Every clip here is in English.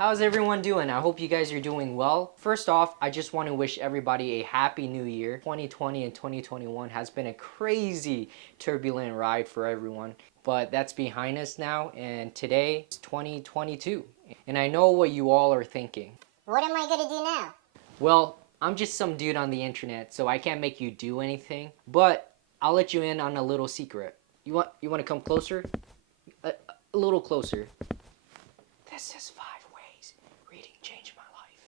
How's everyone doing? I hope you guys are doing well. First off, I just want to wish everybody a happy new year. 2020 and 2021 has been a crazy turbulent ride for everyone, but that's behind us now, and today is 2022. And I know what you all are thinking. What am I gonna do now? Well, I'm just some dude on the internet, so I can't make you do anything, but I'll let you in on a little secret. You want to come closer? A little closer. This is 5 ways reading changed my life.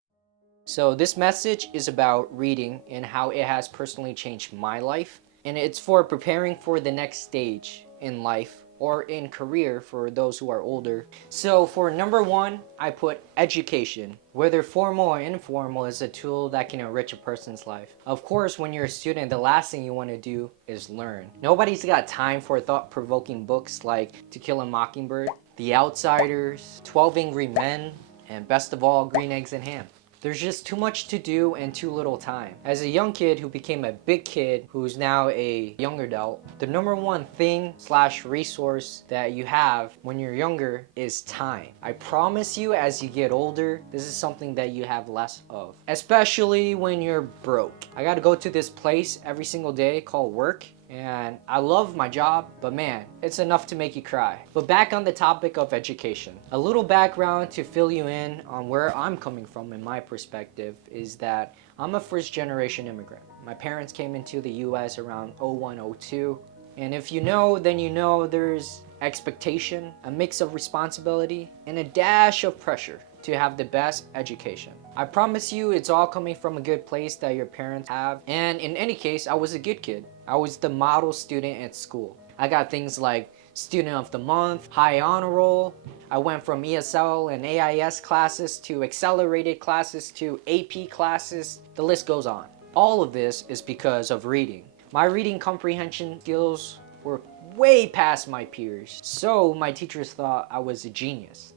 So this message is about reading and how it has personally changed my life. And it's for preparing for the next stage in life or in career for those who are older. So for number 1, I put education. Whether formal or informal is a tool that can enrich a person's life. Of course, when you're a student, the last thing you want to do is learn. Nobody's got time for thought-provoking books like To Kill a Mockingbird, The Outsiders, 12 Angry Men, and best of all, Green Eggs and Ham. There's just too much to do and too little time. As a young kid who became a big kid who's now a young adult, the number one thing / resource that you have when you're younger is time. I promise you, as you get older, this is something that you have less of, especially when you're broke. I gotta go to this place every single day called work, and I love my job, but man, it's enough to make you cry. But back on the topic of education, a little background to fill you in on where I'm coming from in my perspective is that I'm a first generation immigrant. My parents came into the US around 01, 02. And if you know, then you know there's expectation, a mix of responsibility, and a dash of pressure to have the best education. I promise you it's all coming from a good place that your parents have. And in any case, I was a good kid. I was the model student at school. I got things like Student of the Month, High Honor Roll. I went from ESL and AIS classes to accelerated classes to AP classes. The list goes on. All of this is because of reading. My reading comprehension skills were way past my peers, so my teachers thought I was a genius.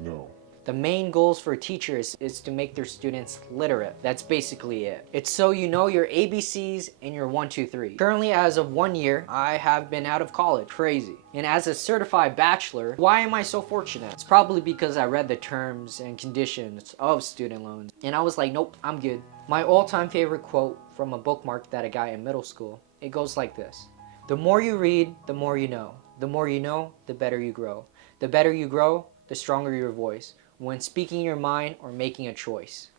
No. The main goals for teachers is to make their students literate. That's basically it. It's so you know your ABCs and your 1, 2, 3. Currently, as of 1 year, I have been out of college. Crazy. And as a certified bachelor, why am I so fortunate? It's probably because I read the terms and conditions of student loans. And I was like, nope, I'm good. My all-time favorite quote from a bookmark that I got in middle school, it goes like this. The more you read, the more you know. The more you know, the better you grow. The better you grow, the stronger your voice when speaking your mind or making a choice.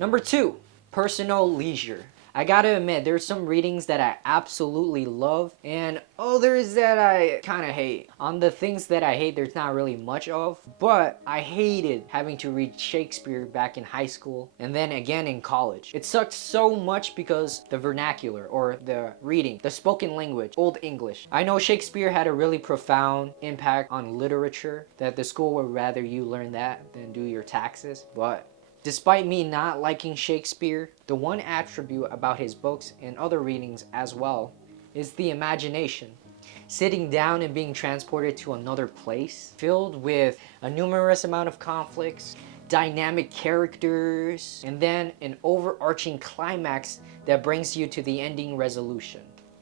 Number 2, personal leisure. I gotta admit, there's some readings that I absolutely love and others that I kind of hate. On the things that I hate, there's not really much of, but I hated having to read Shakespeare back in high school and then again in college. It sucked so much because the vernacular or the reading, the spoken language, Old English. I know Shakespeare had a really profound impact on literature that the school would rather you learn that than do your taxes, but despite me not liking Shakespeare, the one attribute about his books and other readings as well is the imagination. Sitting down and being transported to another place filled with a numerous amount of conflicts, dynamic characters, and then an overarching climax that brings you to the ending resolution.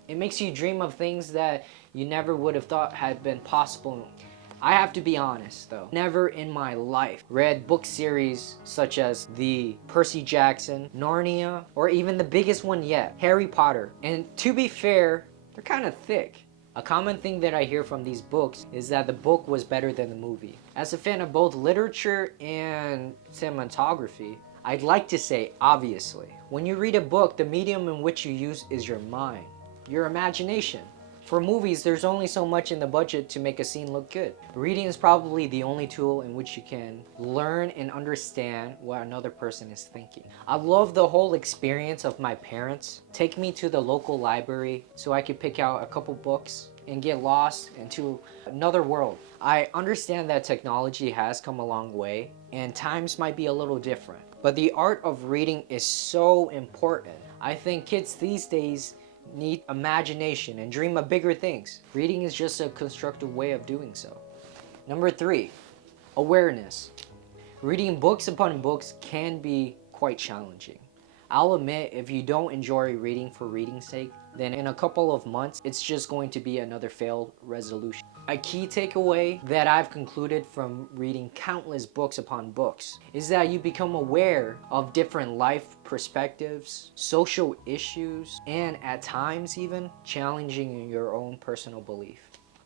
It makes you dream of things that you never would have thought had been possible. I have to be honest though, never in my life read book series such as the Percy Jackson, Narnia, or even the biggest one yet, Harry Potter. And to be fair, they're kind of thick. A common thing that I hear from these books is that the book was better than the movie. As a fan of both literature and cinematography, I'd like to say, obviously, when you read a book, the medium in which you use is your mind, your imagination. For movies, there's only so much in the budget to make a scene look good. Reading is probably the only tool in which you can learn and understand what another person is thinking. I love the whole experience of my parents take me to the local library so I could pick out a couple books and get lost into another world. I understand that technology has come a long way and times might be a little different, but the art of reading is so important. I think kids these days need imagination and dream of bigger things. Reading is just a constructive way of doing so. Number 3, awareness. Reading books upon books can be quite challenging. I'll admit, if you don't enjoy reading for reading's sake, then in a couple of months, it's just going to be another failed resolution. A key takeaway that I've concluded from reading countless books upon books is that you become aware of different life perspectives, social issues, and at times even challenging your own personal belief.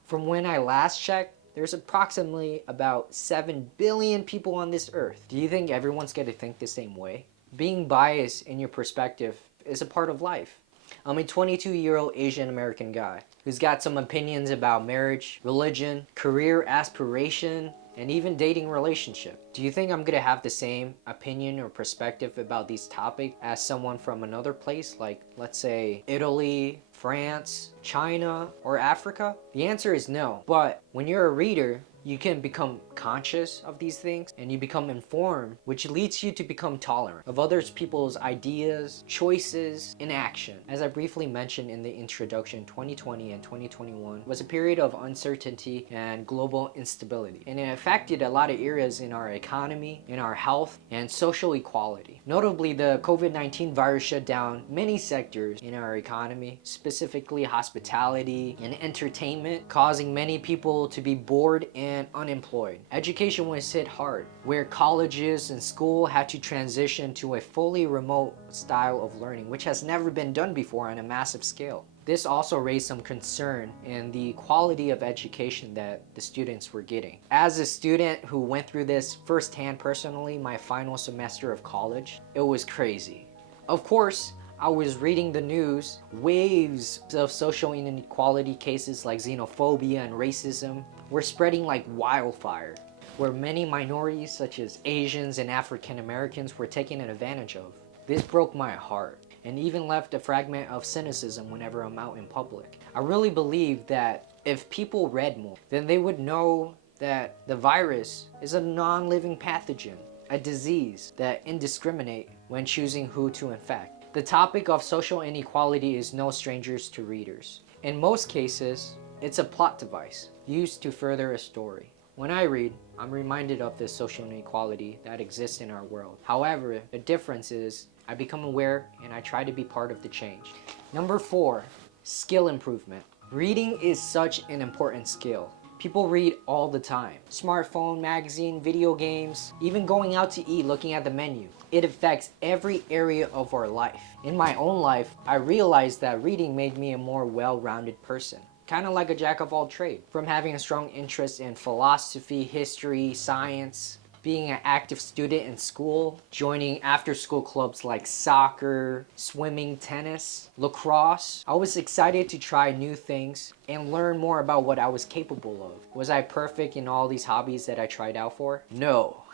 From when I last checked, there's approximately about 7 billion people on this earth. Do you think everyone's going to think the same way? Being biased in your perspective is a part of life. I'm a 22-year-old Asian American guy who's got some opinions about marriage, religion, career aspiration, and even dating relationship. Do you think I'm gonna have the same opinion or perspective about these topics as someone from another place, like let's say Italy, France, China, or Africa? The answer is no. But when you're a reader, you can become conscious of these things and you become informed, which leads you to become tolerant of others people's ideas, choices, and action. As I briefly mentioned in the introduction, 2020 and 2021 was a period of uncertainty and global instability, and it affected a lot of areas in our economy, in our health, and social equality. Notably, the COVID-19 virus shut down many sectors in our economy, specifically hospitality and entertainment, causing many people to be bored and unemployed. Education was hit hard, where colleges and school had to transition to a fully remote style of learning, which has never been done before on a massive scale. This also raised some concern in the quality of education that the students were getting. As a student who went through this firsthand personally, my final semester of college, it was crazy. Of course, I was reading the news, waves of social inequality cases like xenophobia and racism were spreading like wildfire, where many minorities such as Asians and African Americans were taken advantage of. This broke my heart and even left a fragment of cynicism whenever I'm out in public. I really believe that if people read more, then they would know that the virus is a non-living pathogen, a disease that indiscriminate when choosing who to infect. The topic of social inequality is no strangers to readers. In most cases, it's a plot device used to further a story. When I read, I'm reminded of the social inequality that exists in our world. However, the difference is I become aware and I try to be part of the change. Number 4, skill improvement. Reading is such an important skill. People read all the time. Smartphone, magazine, video games, even going out to eat, looking at the menu. It affects every area of our life. In my own life, I realized that reading made me a more well-rounded person. Kind of like a jack of all trades. From having a strong interest in philosophy, history, science, being an active student in school, joining after-school clubs like soccer, swimming, tennis, lacrosse. I was excited to try new things and learn more about what I was capable of. Was I perfect in all these hobbies that I tried out for? No.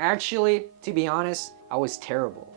Actually, to be honest, I was terrible.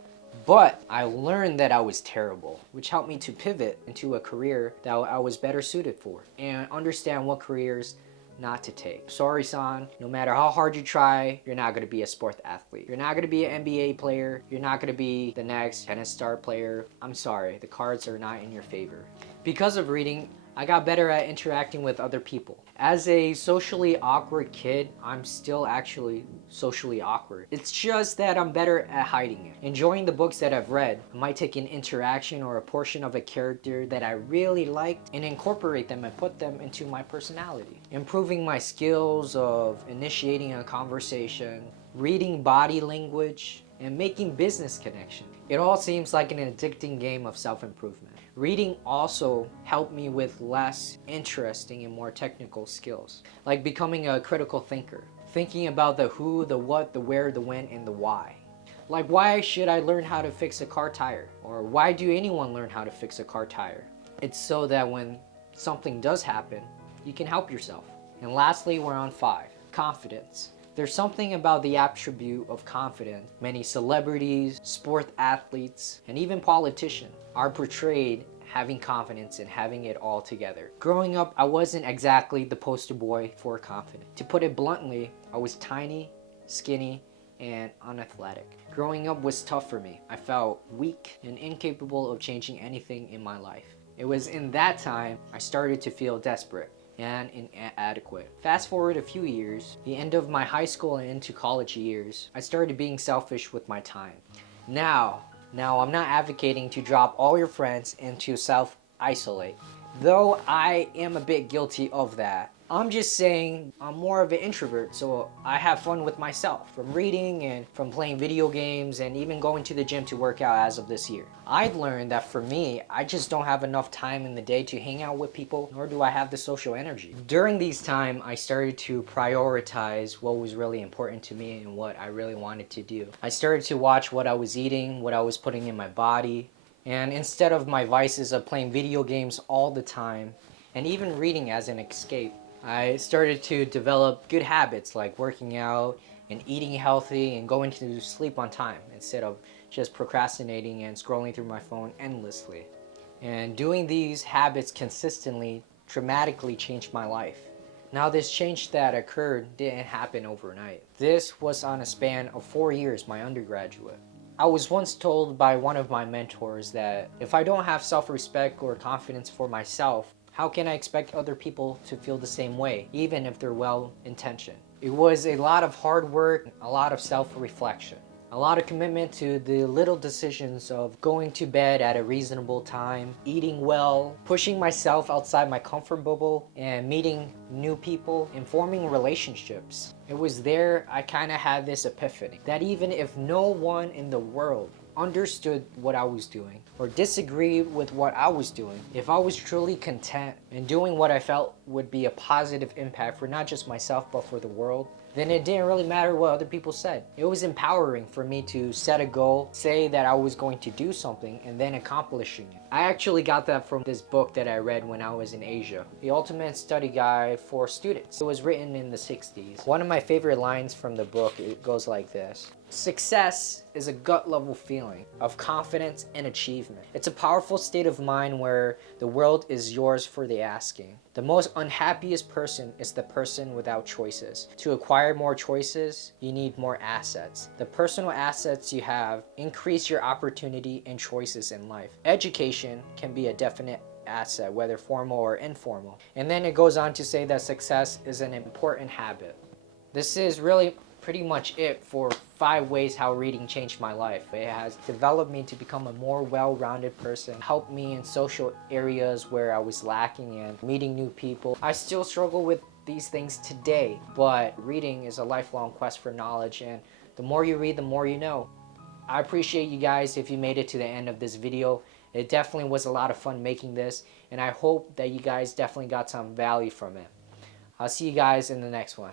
But I learned that I was terrible, which helped me to pivot into a career that I was better suited for and understand what careers not to take. Sorry, son, no matter how hard you try, you're not gonna be a sport athlete. You're not gonna be an NBA player. You're not gonna be the next tennis star player. I'm sorry, the cards are not in your favor. Because of reading, I got better at interacting with other people. As a socially awkward kid, I'm still actually socially awkward. It's just that I'm better at hiding it. Enjoying the books that I've read, I might take an interaction or a portion of a character that I really liked and incorporate them and put them into my personality. Improving my skills of initiating a conversation, reading body language, and making business connections. It all seems like an addicting game of self-improvement. Reading also helped me with less interesting and more technical skills, like becoming a critical thinker, thinking about the who, the what, the where, the when, and the why. Like, why should I learn how to fix a car tire? Or why do anyone learn how to fix a car tire? It's so that when something does happen, you can help yourself. And lastly, we're on 5, confidence. There's something about the attribute of confidence. Many celebrities, sport athletes, and even politicians are portrayed having confidence and having it all together. Growing up, I wasn't exactly the poster boy for confidence. To put it bluntly, I was tiny, skinny, and unathletic. Growing up was tough for me. I felt weak and incapable of changing anything in my life. It was in that time I started to feel desperate and inadequate. Fast forward a few years, the end of my high school and into college years, I started being selfish with my time. Now I'm not advocating to drop all your friends into isolate. Though I am a bit guilty of that. I'm just saying I'm more of an introvert, so I have fun with myself, from reading and from playing video games and even going to the gym to work out as of this year. I've learned that for me, I just don't have enough time in the day to hang out with people, nor do I have the social energy. During these time, I started to prioritize what was really important to me and what I really wanted to do. I started to watch what I was eating, what I was putting in my body, and instead of my vices of playing video games all the time and even reading as an escape, I started to develop good habits like working out and eating healthy and going to sleep on time instead of just procrastinating and scrolling through my phone endlessly. And doing these habits consistently dramatically changed my life. Now, this change that occurred didn't happen overnight. This was on a span of 4 years, my undergraduate. I was once told by one of my mentors that if I don't have self-respect or confidence for myself, how can I expect other people to feel the same way, even if they're well-intentioned? It was a lot of hard work, a lot of self-reflection, a lot of commitment to the little decisions of going to bed at a reasonable time, eating well, pushing myself outside my comfort bubble, and meeting new people and forming relationships. It was there I kind of had this epiphany that even if no one in the world understood what I was doing or disagreed with what I was doing, if I was truly content in doing what I felt would be a positive impact for not just myself but for the world, then it didn't really matter what other people said. It was empowering for me to set a goal, say that I was going to do something, and then accomplishing it. I actually got that from this book that I read when I was in Asia, The Ultimate Study Guide for Students. It was written in the 60s. One of my favorite lines from the book, it goes like this: "Success is a gut-level feeling of confidence and achievement. It's a powerful state of mind where the world is yours for the asking. The most unhappiest person is the person without choices. To acquire more choices, you need more assets. The personal assets you have increase your opportunity and choices in life. Education can be a definite asset, whether formal or informal." And then it goes on to say that success is an important habit. This is really pretty much it for 5 ways how reading changed my life. It has developed me to become a more well-rounded person, helped me in social areas where I was lacking and meeting new people. I still struggle with these things today, but reading is a lifelong quest for knowledge, and the more you read, the more you know. I appreciate you guys if you made it to the end of this video. It definitely was a lot of fun making this, and I hope that you guys definitely got some value from it. I'll see you guys in the next one.